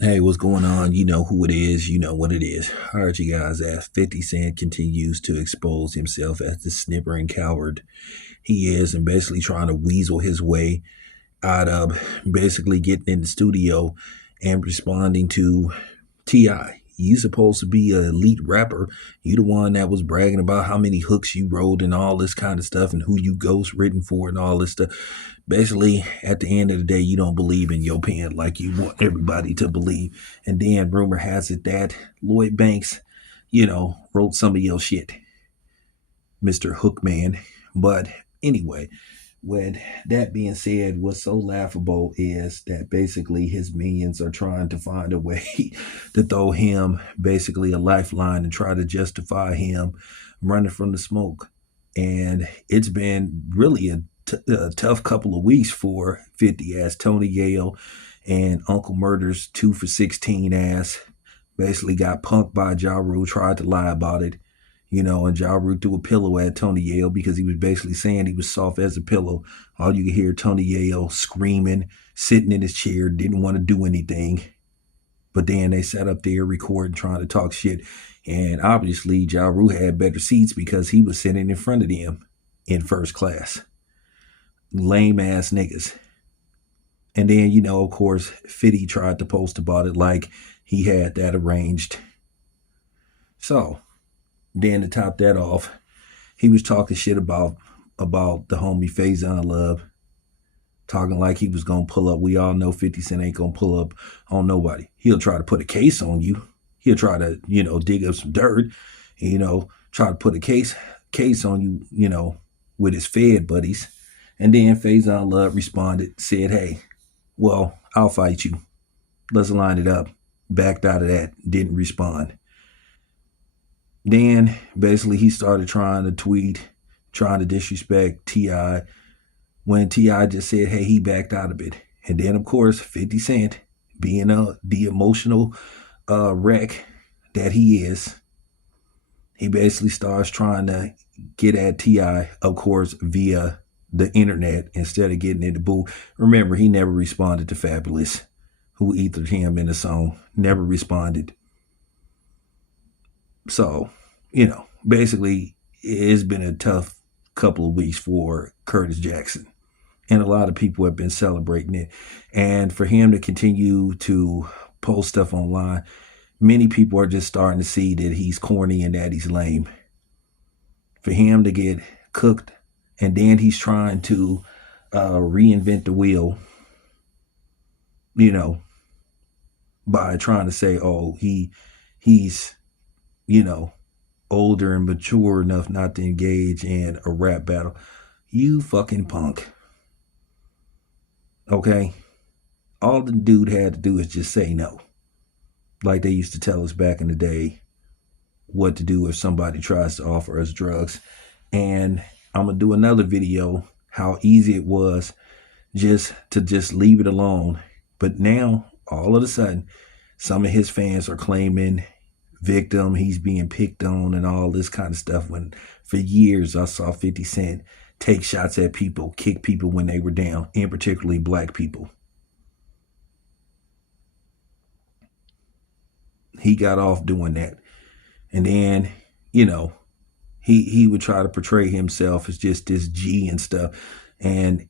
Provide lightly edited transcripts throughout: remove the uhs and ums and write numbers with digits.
Hey, what's going on? You know who it is. You know what it is. I heard you guys ask. 50 Cent continues to expose himself as the snippering coward he is and basically trying to weasel his way out of basically getting in the studio and responding to T.I. You supposed to be an elite rapper. You the one that was bragging about how many hooks you wrote and all this kind of stuff and who you ghost written for and all this stuff. Basically, at the end of the day, you don't believe in your pen like you want everybody to believe. And then rumor has it that Lloyd Banks, wrote some of your shit, Mr. Hookman. But anyway, with that being said, what's so laughable is that basically his minions are trying to find a way to throw him basically a lifeline and try to justify him running from the smoke. And it's been really a tough couple of weeks for 50 ass Tony Yale and Uncle Murder's 2 for 16 ass basically got punked by Ja Rule, tried to lie about it, and Ja Rule threw a pillow at Tony Yale because he was basically saying he was soft as a pillow. All you could hear Tony Yale screaming, sitting in his chair, didn't want to do anything. But then they sat up there recording, trying to talk shit. And obviously, Ja Rule had better seats because he was sitting in front of them in first class. Lame ass niggas. And then, of course, Fitty tried to post about it like he had that arranged. So, then to top that off, he was talking shit about the homie Faison Love, talking like he was gonna pull up. We all know 50 Cent ain't gonna pull up on nobody. He'll try to put a case on you. He'll try to, dig up some dirt, try to put a case on you, with his Fed buddies. And then Faison Love responded, said, hey, well, I'll fight you. Let's line it up. Backed out of that, didn't respond. Then basically he started trying to tweet, trying to disrespect T.I. when T.I. just said, hey, he backed out of it. And then, of course, 50 Cent, being the emotional wreck that he is, he basically starts trying to get at T.I., of course, via the internet instead of getting in the booth. Remember, he never responded to Fabulous, who ethered him in the song, never responded. So, basically, it's been a tough couple of weeks for Curtis Jackson. And a lot of people have been celebrating it. And for him to continue to post stuff online, many people are just starting to see that he's corny and that he's lame. For him to get cooked, and then he's trying to reinvent the wheel, by trying to say, oh, he's older and mature enough not to engage in a rap battle. You fucking punk. Okay? All the dude had to do is just say no. Like they used to tell us back in the day what to do if somebody tries to offer us drugs. And I'm going to do another video how easy it was just to leave it alone. But now, all of a sudden, some of his fans are claiming victim, he's being picked on and all this kind of stuff. When for years I saw 50 Cent take shots at people, kick people when they were down, and particularly black people. He got off doing that. And then, he would try to portray himself as just this G and stuff. And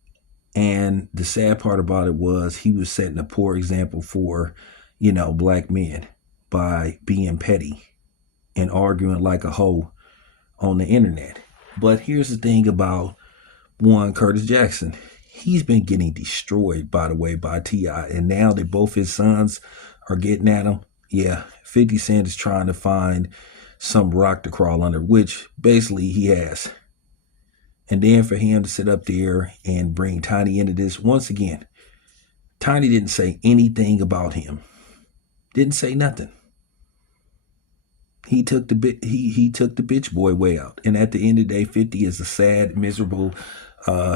the sad part about it was he was setting a poor example for, black men by being petty and arguing like a hoe on the internet. But here's the thing about one Curtis Jackson. He's been getting destroyed, by the way, by T.I. And now that both his sons are getting at him, yeah, 50 Cent is trying to find some rock to crawl under, which basically he has. And then for him to sit up there and bring Tiny into this, once again, Tiny didn't say anything about him. Didn't say nothing. He took the he took the bitch boy way out. And at the end of the day, 50 is a sad, miserable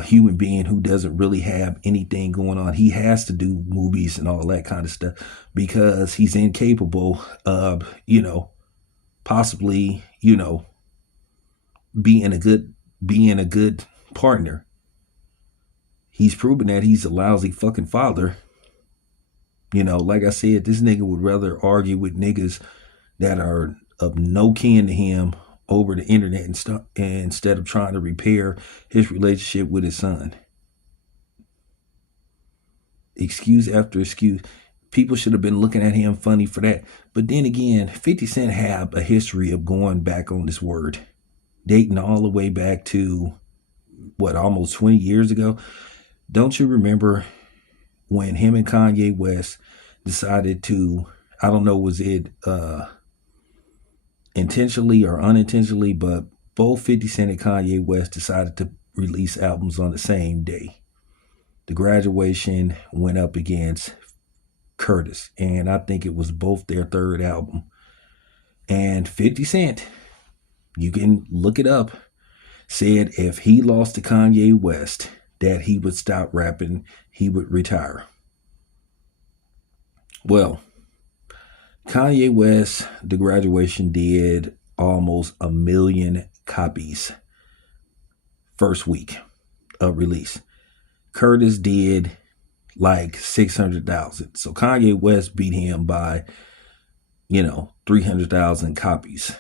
human being who doesn't really have anything going on. He has to do movies and all that kind of stuff because he's incapable of, possibly, being a good partner. He's proven that he's a lousy fucking father. Like I said, this nigga would rather argue with niggas that are of no kin to him over the internet and stuff, instead of trying to repair his relationship with his son. Excuse after excuse. People should have been looking at him funny for that. But then again, 50 Cent have a history of going back on this word, dating all the way back to, almost 20 years ago. Don't you remember when him and Kanye West decided to, I don't know, was it intentionally or unintentionally, but both 50 Cent and Kanye West decided to release albums on the same day. The Graduation went up against Curtis, and I think it was both their third album. And 50 Cent, you can look it up, said if he lost to Kanye West, that he would stop rapping, he would retire. Well, Kanye West, The Graduation did almost 1 million copies first week of release. Curtis did like 600,000. So Kanye West beat him by, 300,000 copies.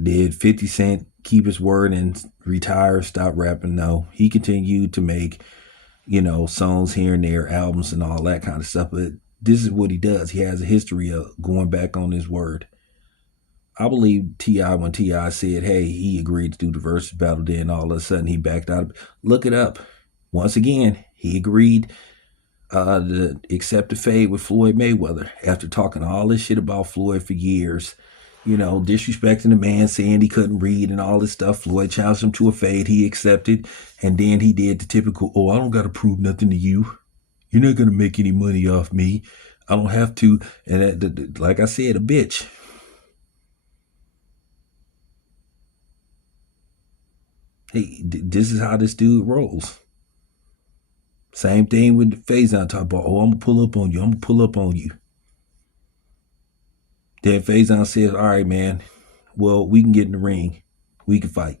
Did 50 Cent keep his word and retire, stop rapping? No. He continued to make, songs here and there, albums and all that kind of stuff. But this is what he does. He has a history of going back on his word. I believe T.I., when T.I. said, hey, he agreed to do the versus battle, then all of a sudden he backed out. Look it up. Once again, he agreed to accept the fade with Floyd Mayweather after talking all this shit about Floyd for years, disrespecting the man, saying he couldn't read and all this stuff. Floyd challenged him to a fade. He accepted, and then he did the typical, I don't got to prove nothing to you. You're not going to make any money off me. I don't have to. And like I said, a bitch. Hey, this is how this dude rolls. Same thing with the Faison talk about, I'm going to pull up on you. I'm going to pull up on you. Then Faison says, all right, man, well, we can get in the ring. We can fight.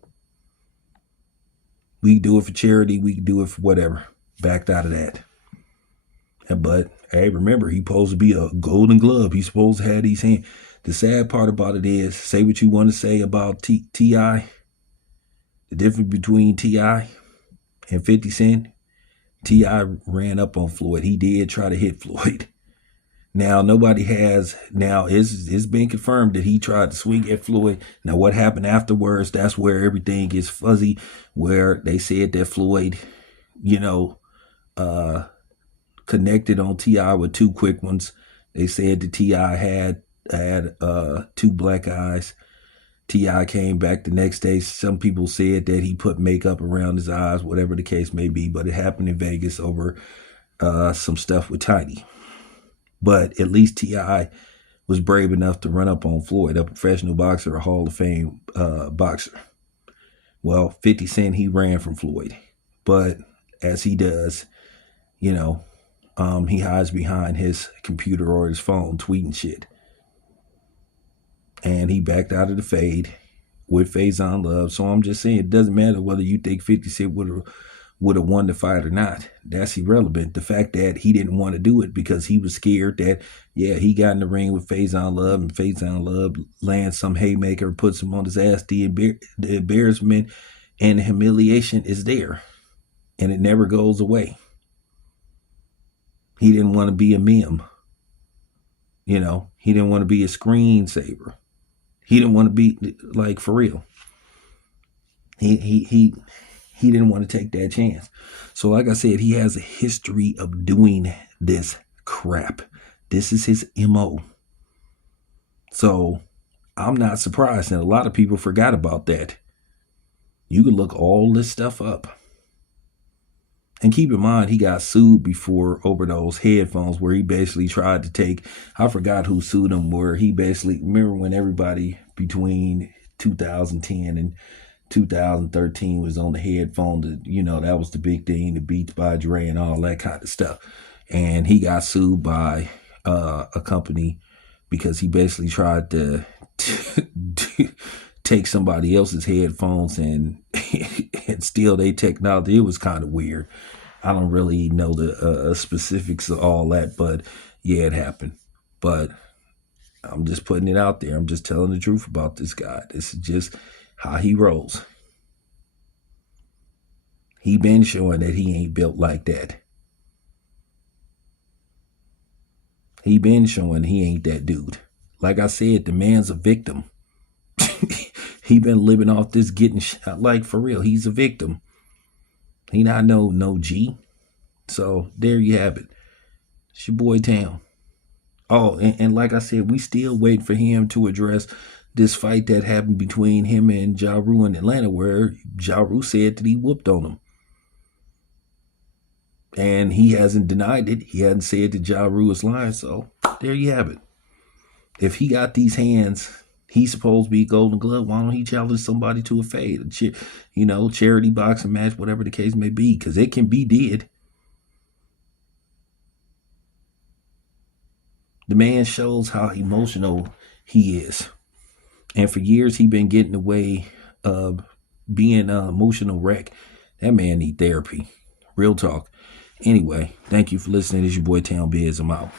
We can do it for charity. We can do it for whatever. Backed out of that. But, hey, remember, he's supposed to be a golden glove. He's supposed to have these hands. The sad part about it is, say what you want to say about T.I., the difference between T.I. and 50 Cent, T.I. ran up on Floyd. He did try to hit Floyd. Now, it's been confirmed that he tried to swing at Floyd. Now, what happened afterwards, that's where everything gets fuzzy, where they said that Floyd, connected on T.I. with two quick ones. They said that T.I. had two black eyes. T.I. came back the next day. Some people said that he put makeup around his eyes, whatever the case may be, but it happened in Vegas over some stuff with Tiny. But at least T.I. was brave enough to run up on Floyd, a professional boxer, a Hall of Fame boxer. Well, 50 Cent, he ran from Floyd. But as he does, he hides behind his computer or his phone tweeting shit. And he backed out of the fade with Faison Love. So I'm just saying, it doesn't matter whether you think 50 Cent would have won the fight or not. That's irrelevant. The fact that he didn't want to do it because he was scared that, he got in the ring with Faison Love and Faison Love lands some haymaker, puts him on his ass. The embarrassment and the humiliation is there. And it never goes away. He didn't want to be a meme. He didn't want to be a screensaver. He didn't want to be, like, for real. He didn't want to take that chance. So like I said, he has a history of doing this crap. This is his MO. So I'm not surprised. And a lot of people forgot about that. You can look all this stuff up. And keep in mind, he got sued before over those headphones where he basically tried to take, I forgot who sued him, where he basically, remember when everybody between 2010 and 2013 was on the headphone, that was the big thing, the Beats by Dre and all that kind of stuff. And he got sued by a company because he basically tried to take somebody else's headphones and steal their technology. It was kind of weird. I don't really know the specifics of all that, but yeah, it happened. But I'm just putting it out there. I'm just telling the truth about this guy. This is just how he rolls. He been showing that he ain't built like that. He been showing he ain't that dude. Like I said, the man's a victim. He been living off this getting shot. Like, for real, he's a victim. He not no G. So there you have it. It's your boy Town. Oh, and like I said, we still waiting for him to address this fight that happened between him and Ja Rule in Atlanta, where Ja Rule said that he whooped on him. And he hasn't denied it. He hasn't said that Ja Rule is lying. So there you have it. If he got these hands, he's supposed to be Golden Glove. Why don't he challenge somebody to a fade, charity boxing match, whatever the case may be? Because it can be did. The man shows how emotional he is. And for years, he been getting away of being an emotional wreck. That man need therapy. Real talk. Anyway, thank you for listening. This is your boy Town Biz. I'm out.